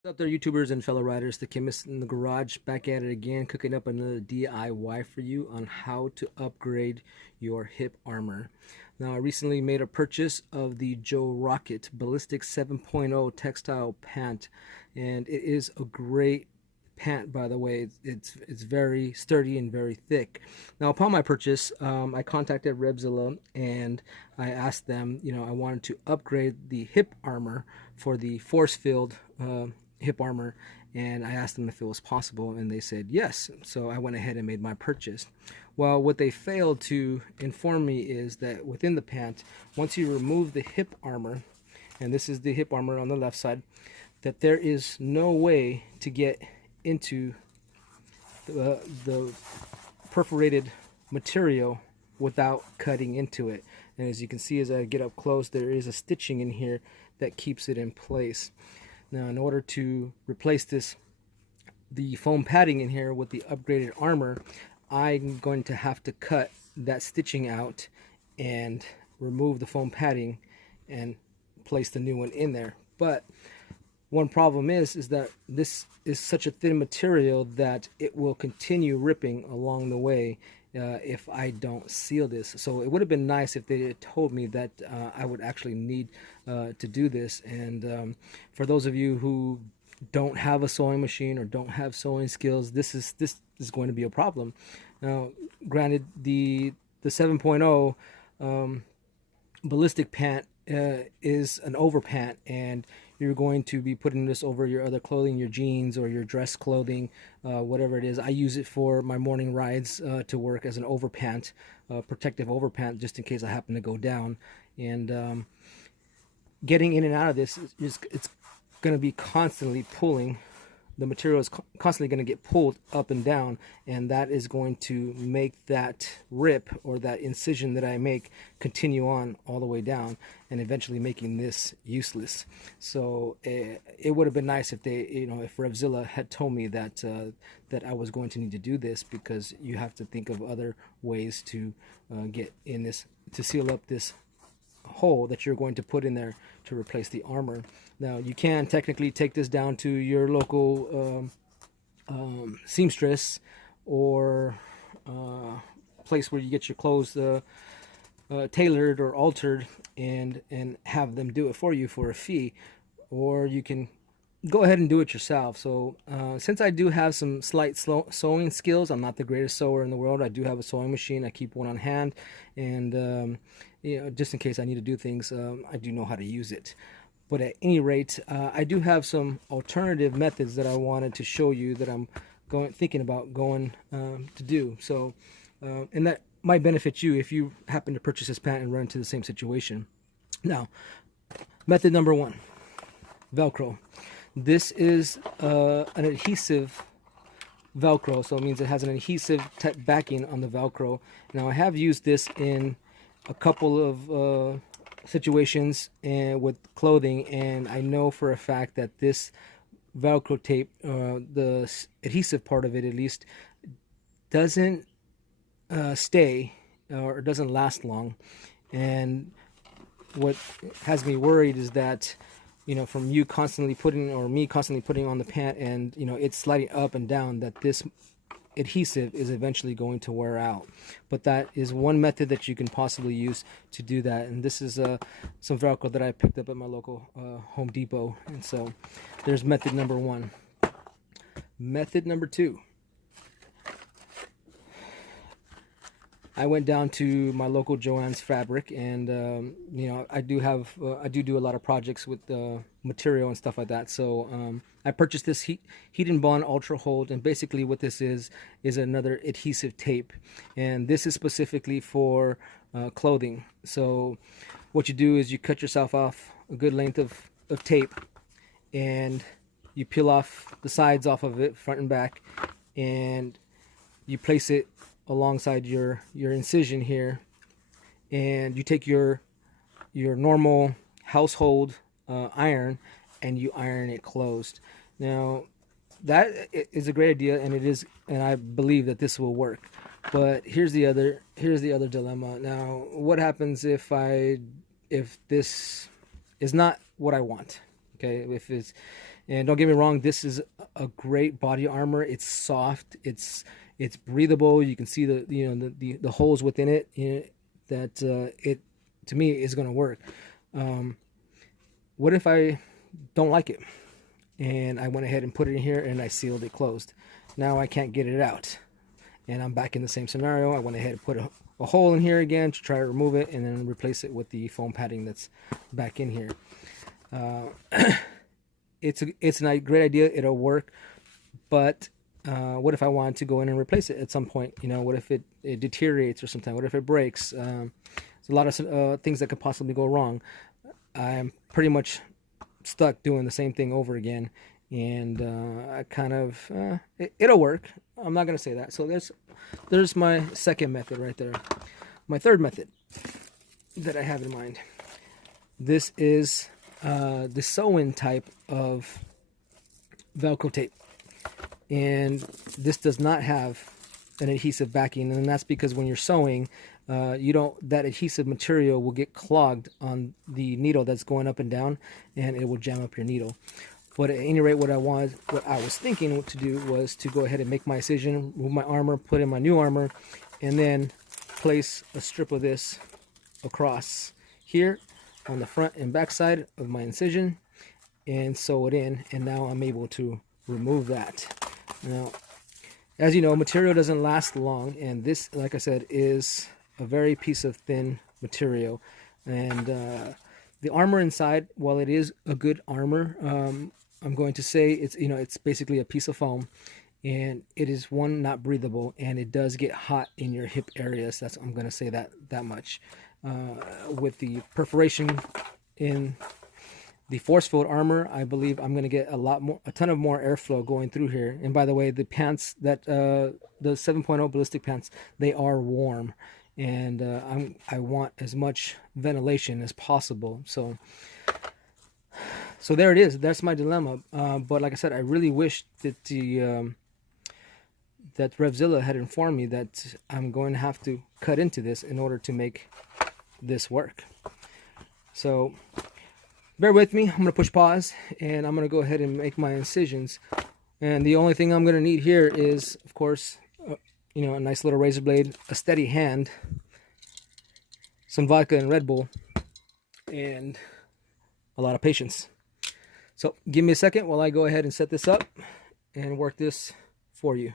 What's up there, YouTubers and fellow riders? The chemist in the garage, back at it again, cooking up another DIY for you on how to upgrade your hip armor. Now, I recently made a purchase of the Joe Rocket Ballistic 7.0 textile pant, and it is a great pant, by the way. It's very sturdy and very thick. Now, upon my purchase, I contacted Revzilla and I asked them, I wanted to upgrade the hip armor for the ForceField hip armor, and I asked them if it was possible, and they said yes. So I went ahead and made my purchase. Well, what they failed to inform me is that within the pant, once you remove the hip armor, and this is the hip armor on the left side, that there is no way to get into the perforated material without cutting into it. And as you can see, as I get up close, there is a stitching in here that keeps it in place. Now, in order to replace the foam padding in here with the upgraded armor, I'm going to have to cut that stitching out and remove the foam padding and place the new one in there. But one problem is that this is such a thin material that it will continue ripping along the way if I don't seal this. So it would have been nice if they had told me that I would actually need to do this. And for those of you who don't have a sewing machine or don't have sewing skills, this is going to be a problem. Now, granted, the 7.0 ballistic pant is an over pant, and you're going to be putting this over your other clothing, your jeans or your dress clothing, whatever it is. I use it for my morning rides to work as an over pant, protective over pant, just in case I happen to go down. And getting in and out of this it's going to be constantly pulling. The material is constantly going to get pulled up and down, and that is going to make that rip or that incision that I make continue on all the way down, and eventually making this useless. So it would have been nice if they, if Revzilla had told me that that I was going to need to do this, because you have to think of other ways to get in this, to seal up this hole that you're going to put in there to replace the armor. Now, you can technically take this down to your local seamstress or place where you get your clothes tailored or altered, and have them do it for you for a fee, or you can go ahead and do it yourself. So since I do have some slight sewing skills, I'm not the greatest sewer in the world. I do have a sewing machine. I keep one on hand, and just in case I need to do things, I do know how to use it. But at any rate, I do have some alternative methods that I wanted to show you that I'm thinking about going to do. So, and that might benefit you if you happen to purchase this pant and run into the same situation. Now, method number one: Velcro. This is an adhesive Velcro, so it means it has an adhesive type backing on the Velcro. Now, I have used this in a couple of situations and with clothing, and I know for a fact that this Velcro tape, the adhesive part of it at least, doesn't stay or doesn't last long. And what has me worried is that, from you constantly putting, or me constantly putting on the pant, and it's sliding up and down, that this adhesive is eventually going to wear out. But that is one method that you can possibly use to do that. And this is some Velcro that I picked up at my local Home Depot. And so there's method number one. Method number two: I went down to my local Joann's Fabric, and I do a lot of projects with material and stuff like that. So I purchased this heat and bond ultra hold, and basically what this is another adhesive tape, and this is specifically for clothing. So what you do is you cut yourself off a good length of tape, and you peel off the sides off of it, front and back, and you place it alongside your incision here, and you take your normal household iron and you iron it closed. Now, that is a great idea, and I believe that this will work. But here's the other dilemma. Now, what happens if this is not what I want? Okay, And don't get me wrong, this is a great body armor. It's soft, it's breathable. You can see the the holes within it, that it, to me, is going to work. What if I don't like it and I went ahead and put it in here and I sealed it closed? Now I can't get it out, and I'm back in the same scenario. I went ahead and put a hole in here again to try to remove it, and then replace it with the foam padding that's back in here. It's a great idea. It'll work, but what if I wanted to go in and replace it at some point? What if it deteriorates or something? What if it breaks? There's a lot of things that could possibly go wrong. I'm pretty much stuck doing the same thing over again, and I kind of it'll work. I'm not gonna say that. So there's my second method right there. My third method that I have in mind. This is the sew-in type of Velcro tape, and this does not have an adhesive backing, and that's because when you're sewing, that adhesive material will get clogged on the needle that's going up and down, and it will jam up your needle. But at any rate, what I was thinking to do was to go ahead and make my incision, remove my armor, put in my new armor, and then place a strip of this across here on the front and back side of my incision and sew it in, and now I'm able to remove that. Now, as you know, material doesn't last long, and this, like I said, is a very piece of thin material. And the armor inside, while it is a good armor, I'm going to say it's basically a piece of foam, and it is, one, not breathable, and it does get hot in your hip areas. I'm going to say that much. With the perforation in the ForceField armor, I believe I'm going to get a ton of more airflow going through here. And by the way, the pants that the 7.0 ballistic pants, they are warm, and I want as much ventilation as possible. So there it is. That's my dilemma. But like I said, I really wish that that Revzilla had informed me that I'm going to have to cut into this in order to make this work. So bear with me. I'm going to push pause, and I'm going to go ahead and make my incisions. And the only thing I'm going to need here is, of course, a nice little razor blade, a steady hand, some vodka and Red Bull, and a lot of patience. So give me a second while I go ahead and set this up and work this for you.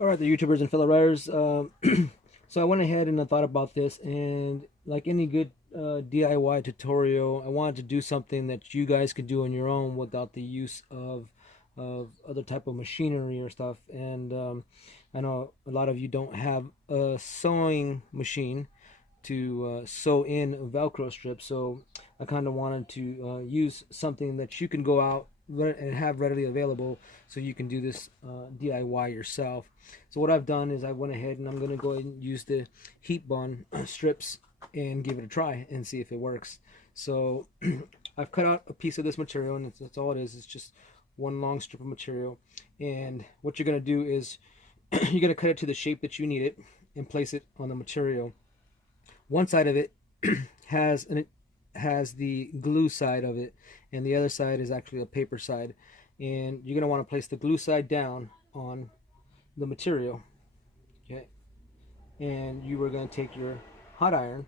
All right, the YouTubers and fellow writers. So I went ahead and I thought about this, and like any good DIY tutorial, I wanted to do something that you guys could do on your own without the use of other type of machinery or stuff. And I know a lot of you don't have a sewing machine to sew in Velcro strips, so I kind of wanted to use something that you can go out and have readily available, so you can do this DIY yourself. So what I've done is I went ahead and I'm going to go ahead and use the heat bond strips and give it a try and see if it works. So I've cut out a piece of this material, and that's all it is. It's just one long strip of material, and what you're going to do is you're going to cut it to the shape that you need it and place it on the material. One side of it has the glue side of it, and the other side is actually a paper side. And you're going to want to place the glue side down on the material, okay? And you are going to take your hot iron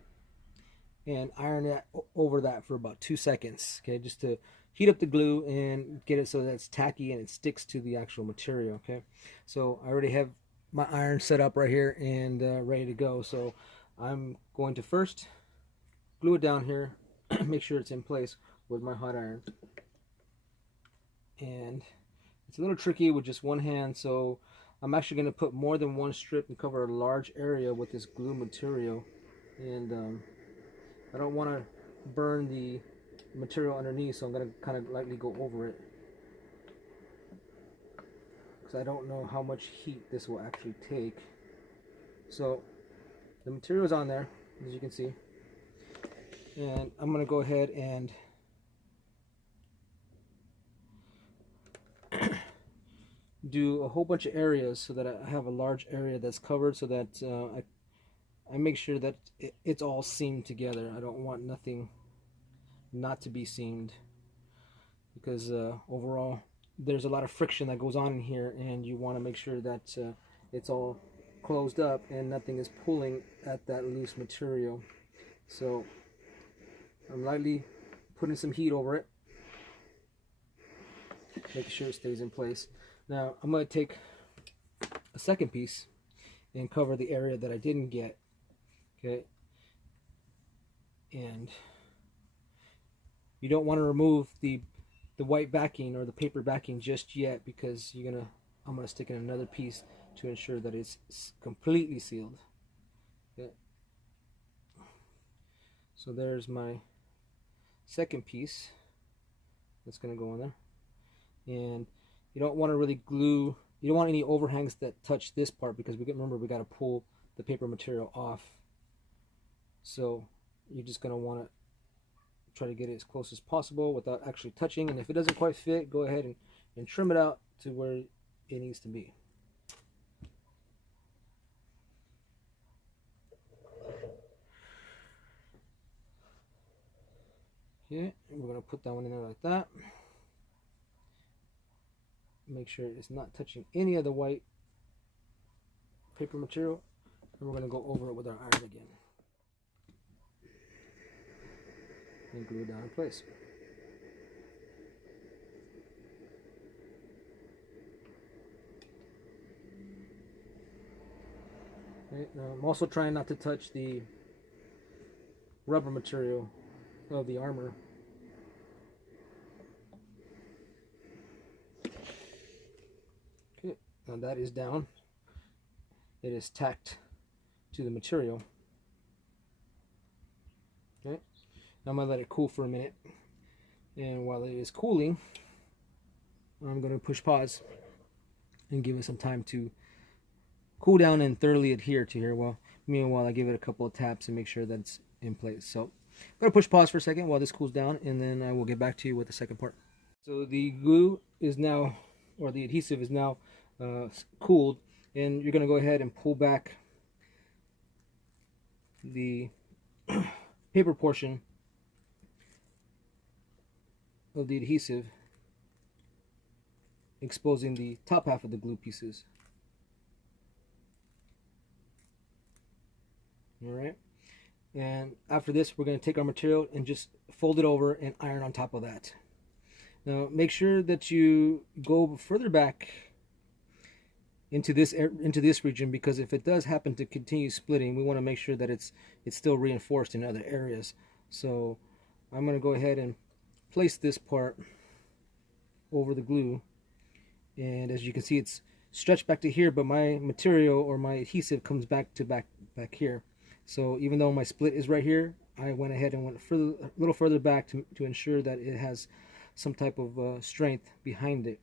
and iron it over that for about 2 seconds, okay, just to heat up the glue and get it so that it's tacky and it sticks to the actual material. Okay, so I already have my iron set up right here and ready to go. So I'm going to first glue it down here, make sure it's in place with my hot iron. And it's a little tricky with just one hand, so I'm actually going to put more than one strip and cover a large area with this glue material. And I don't want to burn the material underneath, so I'm going to kind of lightly go over it, because I don't know how much heat this will actually take. So the material is on there, as you can see, and I'm going to go ahead and do a whole bunch of areas so that I have a large area that's covered, so that I make sure that it's all seamed together. I don't want nothing not to be seamed, because overall there's a lot of friction that goes on in here, and you want to make sure that it's all closed up and nothing is pulling at that loose material. So I'm lightly putting some heat over it, making sure it stays in place. Now I'm going to take a second piece and cover the area that I didn't get. Okay, and you don't want to remove the white backing or the paper backing just yet, because I'm gonna stick in another piece to ensure that it's completely sealed. Okay, so there's my second piece that's gonna go in there. And you don't want to really glue, you don't want any overhangs that touch this part, because remember we got to pull the paper material off. So you're just going to want to try to get it as close as possible without actually touching, and if it doesn't quite fit, go ahead and trim it out to where it needs to be. Okay, and we're going to put that one in there like that. Make sure it's not touching any of the white paper material, and we're going to go over it with our iron again and glue it down in place. Okay, now I'm also trying not to touch the rubber material of the armor. Okay, now that is down. It is tacked to the material. Okay, now I'm going to let it cool for a minute, and while it is cooling, I'm going to push pause and give it some time to cool down and thoroughly adhere to here. Well, meanwhile I give it a couple of taps and make sure that it's in place. So I'm going to push pause for a second while this cools down, and then I will get back to you with the second part. So the glue is now, or the adhesive is now cooled, and you're going to go ahead and pull back the paper portion of the adhesive, exposing the top half of the glue pieces. Alright, and after this we're going to take our material and just fold it over and iron on top of that. Now make sure that you go further back into this region, because if it does happen to continue splitting, we want to make sure that it's still reinforced in other areas. So I'm going to go ahead and place this part over the glue, and as you can see it's stretched back to here, but my material or my adhesive comes back here. So even though my split is right here, I went ahead and went a little further back to ensure that it has some type of strength behind it.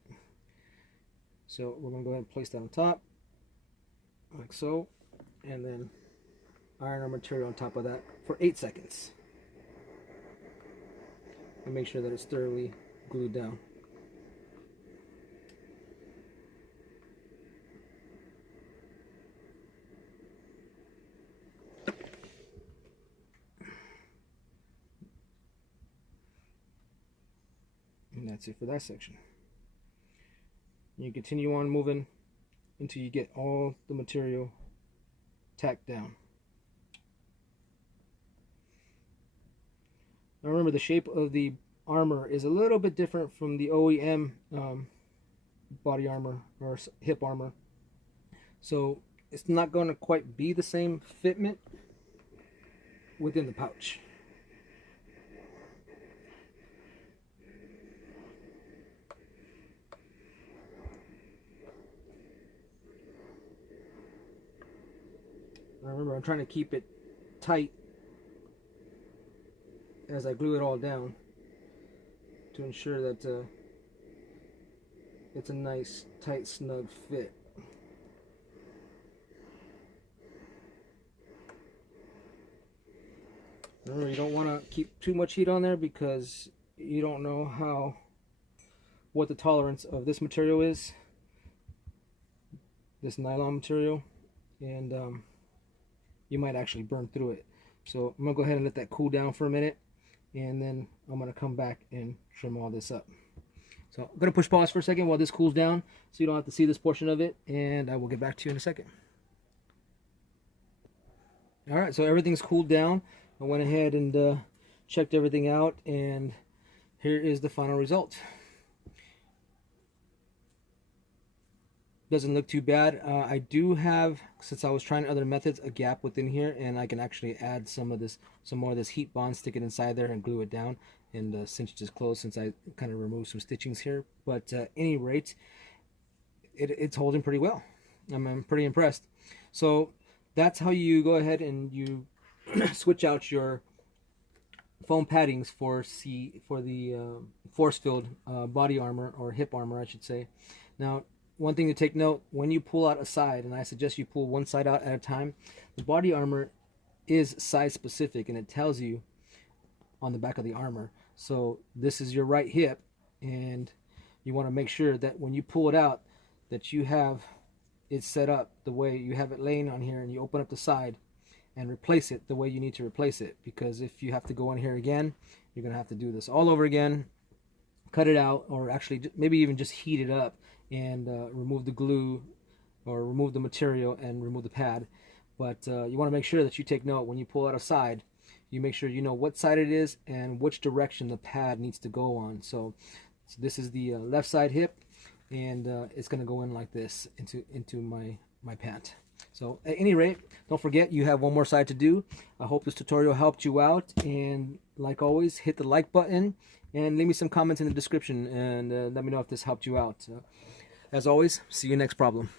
So we're going to go ahead and place that on top, like so, and then iron our material on top of that for 8 seconds. And make sure that it's thoroughly glued down. And that's it for that section. You continue on moving until you get all the material tacked down. Now remember, the shape of the armor is a little bit different from the OEM body armor or hip armor. So it's not going to quite be the same fitment within the pouch. Remember, I'm trying to keep it tight as I glue it all down to ensure that it's a nice, tight, snug fit. Remember, you don't want to keep too much heat on there because you don't know what the tolerance of this material is, this nylon material, and you might actually burn through it. So I'm gonna go ahead and let that cool down for a minute, and then I'm gonna come back and trim all this up. So I'm gonna push pause for a second while this cools down so you don't have to see this portion of it, and I will get back to you in a second. Alright, so everything's cooled down. I went ahead and checked everything out, and here is the final result. Doesn't look too bad. I do have, since I was trying other methods, a gap within here, and I can actually add some more of this heat bond, stick it inside there and glue it down and cinch this closed, since I kind of removed some stitchings here. But at any rate, it's holding pretty well. I'm pretty impressed. So that's how you go ahead and you switch out your foam paddings for the ForceField body armor, or hip armor I should say. Now, one thing to take note, when you pull out a side, and I suggest you pull one side out at a time, the body armor is size specific, and it tells you on the back of the armor. So this is your right hip, and you want to make sure that when you pull it out, that you have it set up the way you have it laying on here, and you open up the side and replace it the way you need to replace it. Because if you have to go in here again, you're going to have to do this all over again, cut it out, or actually maybe even just heat it up and remove the glue or remove the material and remove the pad. But you want to make sure that you take note when you pull out a side, you make sure you know what side it is and which direction the pad needs to go on. So this is the left side hip, and it's going to go in like this into my pant. So at any rate, don't forget you have one more side to do. I hope this tutorial helped you out, and like always, hit the like button and leave me some comments in the description, and let me know if this helped you out. As always, see you next problem.